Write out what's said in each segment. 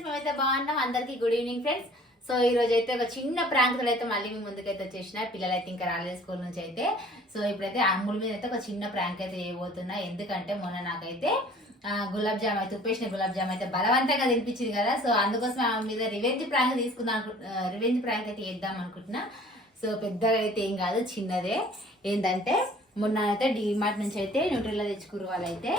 Friends మేమైతే బాగున్నాం. అందరికి గుడ్ ఈవినింగ్ ఫ్రెండ్స్. సో ఈ రోజు అయితే ఒక చిన్న ప్రాంక్ అయితే మళ్ళీ మీ ముందుకైతే వచ్చేసిన. పిల్లలు అయితే ఇంకా రాలేదు స్కూల్ నుంచి అయితే. సో ఇప్పుడైతే అమ్ముల మీద అయితే ఒక చిన్న ప్రాంక్ అయితే చేయబోతున్నా. ఎందుకంటే మొన్న నాకైతే గులాబ్ జామ్ అయితే ఉప్పేసిన గులాబ్ జామ్ అయితే బలవంతంగా తినిపించింది కదా. సో అందుకోసం ఆమె మీద రివెంజ్ ప్రాంక్ తీసుకుందాం రివెంజ్ ప్రాంక్ అయితే చేద్దాం అనుకుంటున్నా. సో పెద్దగా అయితే ఏం కాదు చిన్నదే. ఏంటంటే మొన్న అయితే డీమార్ట్ నుంచి అయితే న్యూట్రిల్లా తెచ్చుకురు వాళ్ళైతే.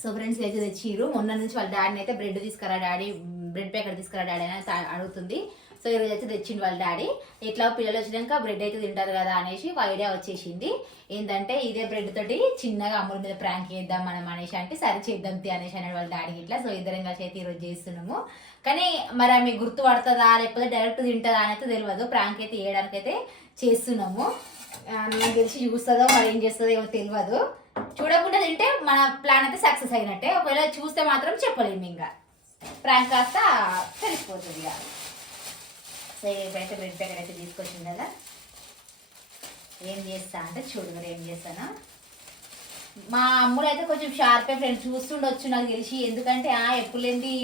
సో ఫ్రెండ్స్ అయితే తెచ్చిర్రు. మొన్న నుంచి వాళ్ళ డాడీని అయితే బ్రెడ్ తీసుకురా డాడీ బ్రెడ్ ప్యాకెట్ తీసుకురా డాడీ అని అడుగుతుంది. సో ఈరోజు అయితే తెచ్చిండు వాళ్ళ డాడీ. ఇట్లా పిల్లలు వచ్చినాక బ్రెడ్ అయితే తింటారు కదా అనేసి ఒక ఐడియా వచ్చేసింది. ఏంటంటే ఇదే బ్రెడ్ తోటి చిన్నగా అమ్ముల మీద ప్రాంక్ చేద్దాం మనం అనేసి అంటే సరే చేద్దాం తి అనేసి అన్నాడు వాళ్ళ డాడీకి ఇట్లా. సో ఇద్దరం కలిసి అయితే ఈరోజు చేస్తున్నాము. కానీ మరి ఆమె గుర్తు పడుతుందా లేకపోతే డైరెక్ట్ తింటుందా అని అయితే తెలియదు. ప్రాంక్ అయితే వేయడానికి అయితే చేస్తున్నాము నాకు తెలిసి చూస్తుందో మరి ఏం చేస్తుందో ఏమో తెలియదు. చూడకుండా తింటే మన ప్లాన్ అయితే సక్సెస్ అయినట్టే. ఒకవేళ చూస్తే మాత్రం చెప్పలేము ఇంకా. ప్రాంక్ కాస్త తెలిసిపోతుంది ఇక. సో ఇప్పుడైతే బ్రెడ్ ప్యాకెట్ అయితే తీసుకొచ్చింది కదా. ఏం చేస్తా అంటే చూడు మరి ఏం చేస్తానా. మా అమ్ముడు అయితే కొంచెం షార్పే ఫ్రెండ్ చూస్తుండొచ్చు నాకు తెలిసి. ఎందుకంటే ఆ ఎప్పుడేంది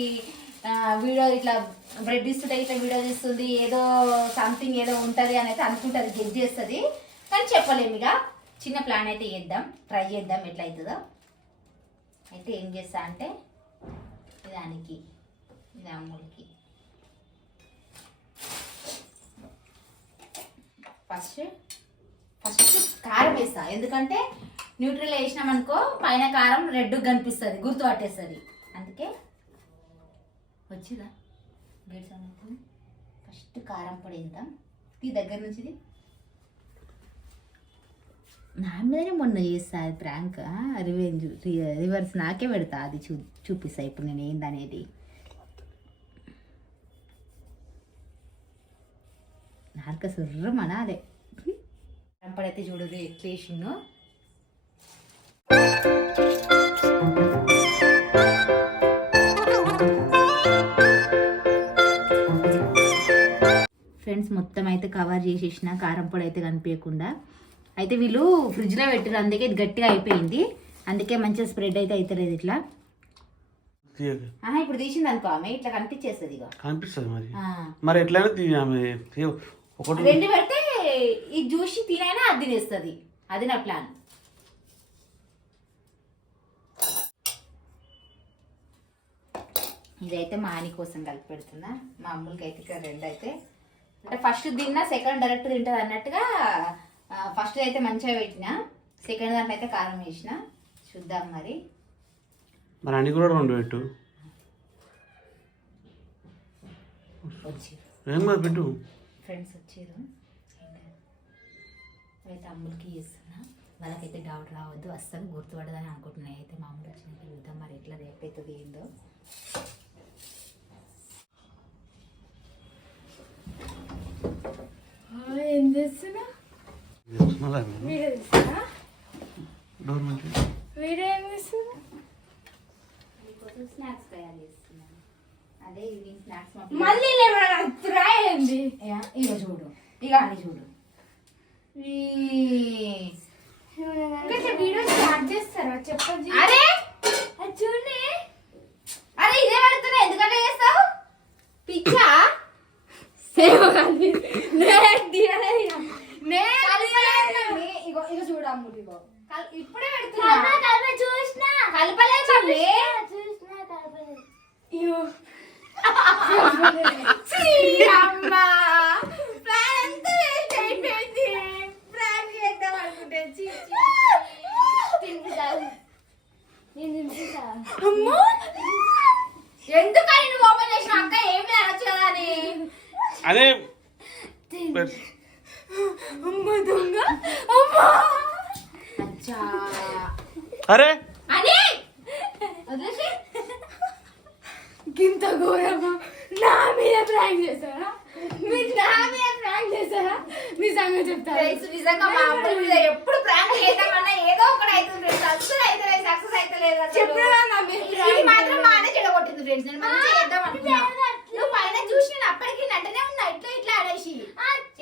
వీడియో ఇట్లా బ్రెడ్ ఇస్తుంటే ఇట్లా వీడియో తీస్తుంది ఏదో సంథింగ్ ఏదో ఉంటుంది అని అయితే అనుకుంటుంది గెట్ చేస్తుంది. కానీ చెప్పలేము ఇక. చిన్న ప్లాన్ అయితే చేద్దాం. ట్రై చేద్దాం ఎట్లయితుందో. అవుతుందో అయితే ఏం చేస్తా అంటే దానికి ఇది అమ్ములకి ఫస్ట్ ఫస్ట్ కారం వేస్తా. ఎందుకంటే న్యూట్రల్ వేసినాం అనుకో పైన కారం రెడ్ కనిపిస్తుంది గుర్తు పట్టేస్తుంది. అందుకే వచ్చిందా? గేట్స్ ఫస్ట్ కారం పొడి వేద్దాం. ఈ దగ్గర నుంచి ఇది. నా మీదనే మొన్న చేస్తా అది ప్రాంక్ రివెంజ్ రివర్స్ నాకే పెడతా అది చూ చూపిస్తా ఇప్పుడు నేను ఏందనేది నాలుక సుర్రం అనాలే రంపడైతే చూడు ఎట్లేసిను ఫ్రెండ్స్ మొత్తం అయితే కవర్ చేసేసిన కారం పొడి అయితే కనిపించకుండా. అయితే వీళ్ళు ఫ్రిడ్జ్లో పెట్టారు అందుకే ఇది గట్టిగా అయిపోయింది. అందుకే మంచిగా స్ప్రెడ్ అయితే అవుతలేదు ఇట్లా. ఇప్పుడు తీసింది అనుకో ఆమె ఇట్లా కనిపించేస్తుంది ఇక కనిపిస్తుంది మరి. మరి ఎట్లయినా ఆమె ఒకటి రెండు పెడితే ఇది చూసి తినైనా అది తినేస్తుంది. అది నా ప్లాన్. ఇదైతే మా ఆని కోసం కలిపి పెడుతున్నా. మా అమ్ములకి అయితే ఇక్కడ రెండు అయితే. అంటే ఫస్ట్ తిన్నా సెకండ్ డైరెక్ట్ తింటుంది అన్నట్టుగా ఫస్ట్ అయితే మంచిగా పెట్టిన. సెకండ్ దాంట్లో అయితే కారం వేసిన. చూద్దాం మరి. మరి అన్ని కూడా రెండు పెట్టు. ఏం పెట్టు. ఫ్రెండ్స్ వచ్చారు. అయితే అమ్ములకి చేస్తున్నా. వాళ్ళకైతే డౌట్ రావద్దు. అస్సలు గుర్తుపడదని అనుకుంటున్నాయి అయితే మా అమ్ములు వచ్చినాక చూద్దాం. మరి ఎట్లా రేపు అవుతుంది ఏందో ఏం చేస్తున్నా చేస్తున్నదా ఆమె? వీడియో తీస్తున్నా డోర్ మంచి వీడియో ఏం చేస్తున్నా మీకోసం స్నాక్స్ తయారు చేస్తున్నాను అదే ఈవినింగ్ స్నాక్స్ మా మళ్ళీ రాయండి. ఇక చూడు. ఇక అని చూడు. వీడియో స్టార్ట్ చేస్తారా? చెప్పండి. అరే! చూడండి అరే ఇదే పెడుతున్నా ఎందుకంటే చేస్తావు పిచ్చా సేవ కానీ నేను తీయలే ఇక. నేను కలపలేదు. ఇగో ఇగో చూడు అమ్ముడు ఇగో కల్- ఇప్పుడే పెడుతున్నా కలప కలప చూసినా కలపలేదు మమ్మీ చూసినా కలపలేదు అయ్యో ఛీ, అమ్మా ప్లాన్ అంతా వేస్ట్ అయిపోయింది ప్రాంక్ చేద్దాం అనుకుంటే ఛీ, ఛీ, ఛీ. తినిపిస్తాను నేను తినిపిస్తా అమ్మో ఎందుకని నువ్వు ఓపెన్ చేసిన అక్క ఏం అనొచ్చు కదా అని అదే. అమ్మ దొంగ. అమ్మ. అచ్చా. అరే. అని గింత ఘోరమా నా మీద ప్రాంక్ చేస్తారా? మీరు నా మీద ప్రాంక్ చేస్తారా? నిజంగా చెప్తారా? ఫ్రెండ్స్ నిజంగా మా అమ్మ మీద ఎప్పుడు ప్రాంక్ చేద్దామన్నా ఏదో ఒకటి అవుతుంది ఫ్రెండ్స్ అస్సలు అయితే సక్సెస్ అయితే లేదు. చెప్పినా నా మీద ఇది మాత్రం బాగానే చెడగొట్టింది ఫ్రెండ్స్ నేను మంచిగా చేద్దాం అనుకున్నా. నువ్వు పైన చూసి నేను అప్పటికి నటనే ఉన్నా ఇట్లా ఇట్లా అనేసి.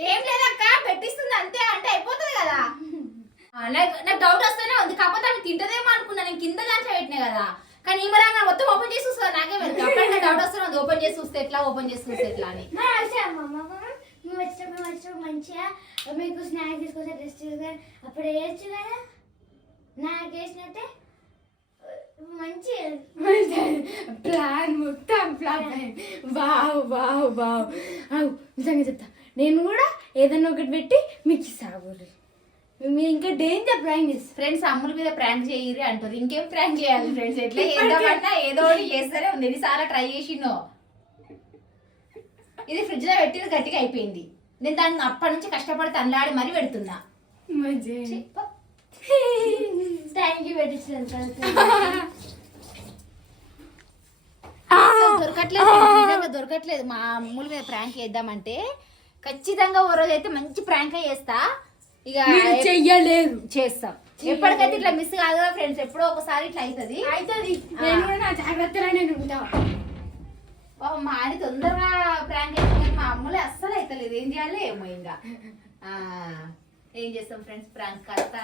ఏం లేదక్క పెట్టిస్తుంది అంతే అంటే అయిపోతుంది కదా. నాకు డౌట్ వస్తూనే ఉంది. కాకపోతే ఆమె తింటదేమో అనుకున్నా. నేను కింద దాంట్లో పెట్టినా కదా. కానీ ఈ మరంగా మొత్తం ఓపెన్ చేసి చూస్తా నాకే వెళ్తా అప్పుడైతే డౌట్ వస్తుంది ఓపెన్ చేసి చూస్తే ఎట్లా ఓపెన్ చేసి చూస్తే ఎట్లా అని. మేము వచ్చినప్పుడు వచ్చినప్పుడు మంచిగా మీకు స్నాక్స్ తీసుకొస్తే డ్రెస్ తీసుకొని అప్పుడు వేయచ్చు కదా? నాకు వేసినట్టే మంచి ప్లాన్ మొత్తం ప్లాన్ వావ్ వావ్ వావ్ నిజంగా చెప్తా. నేను కూడా ఏదైనా ఒకటి పెట్టి మీకు ఇస్తాను మీరు ఇంకా డేంజర్ ప్లాన్ చేస్తారు. ఫ్రెండ్స్ అమ్ముల మీద ప్రాంక్ చేయరు అంటారు. ఇంకేం ప్రాంక్ చేయాలి ఫ్రెండ్స్ ఎట్లా చేద్దామన్నా ఏదో ఒకటి చేస్తూనే ఉంది. ఎన్నిసార్లు ట్రై చేసినో ఇది ఫ్రిడ్జ్లో పెట్టి గట్టిగా అయిపోయింది. నేను దాన్ని అప్పటి నుంచి కష్టపడి తనలాడి మరీ పెడుతున్నా. థ్యాంక్ యూ అసలు దొరకట్లేదు. దొరకట్లేదు. మా అమ్ముల మీద ప్రాంక్ చేద్దామంటే ఖచ్చితంగా ఓ రోజు అయితే మంచి ప్రాంక్ చేస్తా. ఇక చెయ్యలేదు చేస్తాం. ఎప్పటికైతే ఇట్లా మిస్ కాదు ఫ్రెండ్స్ ఎప్పుడో ఒకసారి ఇట్లా అవుతుంది అవుతుంది నేను కూడా నా జాగ్రత్తలో నేను ఉంటా. పాపం మా ఆయన తొందరగా ప్రాంక్ కానీ మా అమ్మలే అస్సలు అవుతలేదు ఏం చేయాలి ఏమో ఇంకా. ఏం చేస్తాం ఫ్రెండ్స్ ప్రాంక్ కాస్త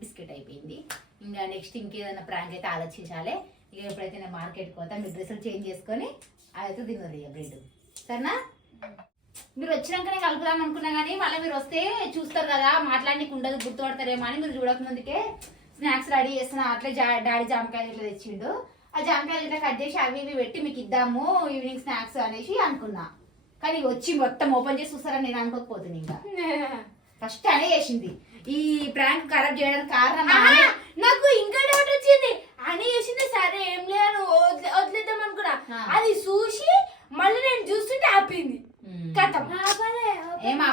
బిస్కెట్ అయిపోయింది. ఇంకా నెక్స్ట్ ఇంకేదైనా ప్రాంక్ అయితే ఆలోచించాలి. ఇక ఎప్పుడైతే నేను మార్కెట్కి పోతా మీ డ్రెస్సులు చేంజ్ చేసుకొని అయితే తిన్నది ఇక బ్రెడ్ సరేనా? మీరు వచ్చినాకనే కలుపుదాం అనుకున్నా కానీ మళ్ళీ మీరు వస్తే చూస్తారు కదా మాట్లాడడానికి ఉండదు గుర్తుపడతారేమో అని మీరు చూడక ముందుకే స్నాక్స్ రెడీ చేస్తున్నా. అట్లే జా- డాడీ జామకాయలు ఇట్లా తెచ్చిండు. ఆ జామకాయలు ఇట్లా కట్ చేసి అవి ఇవి పెట్టి మీకు ఇద్దాము ఈవినింగ్ స్నాక్స్ అనేసి అనుకున్నా. కానీ వచ్చి మొత్తం ఓపెన్ చేసి చూస్తారని నేను అనుకోకపోతుంది ఇంకా. ఫస్ట్ అనే చేసింది. ఈ ప్రాంక్ ఖరాబ్ చేయడానికి కారణం. నాకు ఇంకా డౌట్ వచ్చింది. అని చేసింది సరే ఏం లేదు వదిలే- వదిలేద్దాం అనుకున్నా. అది చూసి మళ్ళీ నేను చూస్తుంటే ఆపింది.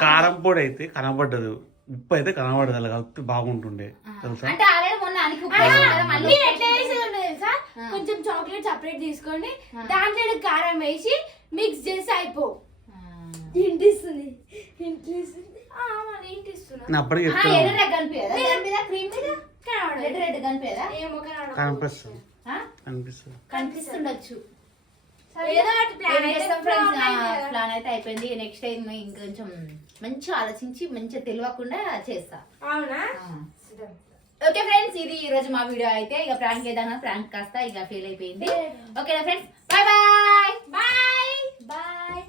కారం పొడి అయితే కనబడ్డదు ఉప్పు అయితే కనబడదు అలా కలిపితే బాగుంటుండే. తెలుసా? అంటే ఆల్రెడీ మొన్న అనికి ఉప్పు ఆహా, వేసాం కదా, మళ్ళీ నేను ఎట్లా చేసేది తెలుసా. కొంచెం చాక్లెట్ సపరేట్ తీసుకొని. దాంట్లో కారం వేసి మిక్స్ చేసి అయిపో. ఇంటిస్తుంది ఇంటిస్తుంది మరి ఇంటిస్తున్నా నేను అప్పటికి ఆ, చెప్తాను ఎర్ర రెడ్ కనిపించదా? దాని మీద క్రీమ్ మీద? రెడ్ రెడ్ కనిపించదా? ఏమో కనబడదు. కనిపిస్తుంది. ఆ? కనిపిస్తుంది. కనిపిస్తుండొచ్చు. ప్లాన్ అయితే అయిపోయింది. నెక్స్ట్ టైం ఇంకొంచెం మంచిగా ఆలోచించి మంచిగా తెలియకుండా చేస్తా. అవునా? ఓకే ఫ్రెండ్స్ ఇది ఈ రోజు మా వీడియో అయితే. ఇక ప్రాంక్ ఏదైనా ప్రాంక్ కాస్త ఇక ఫెయిల్ అయిపోయింది. ఓకేనా friends bye bye bye bye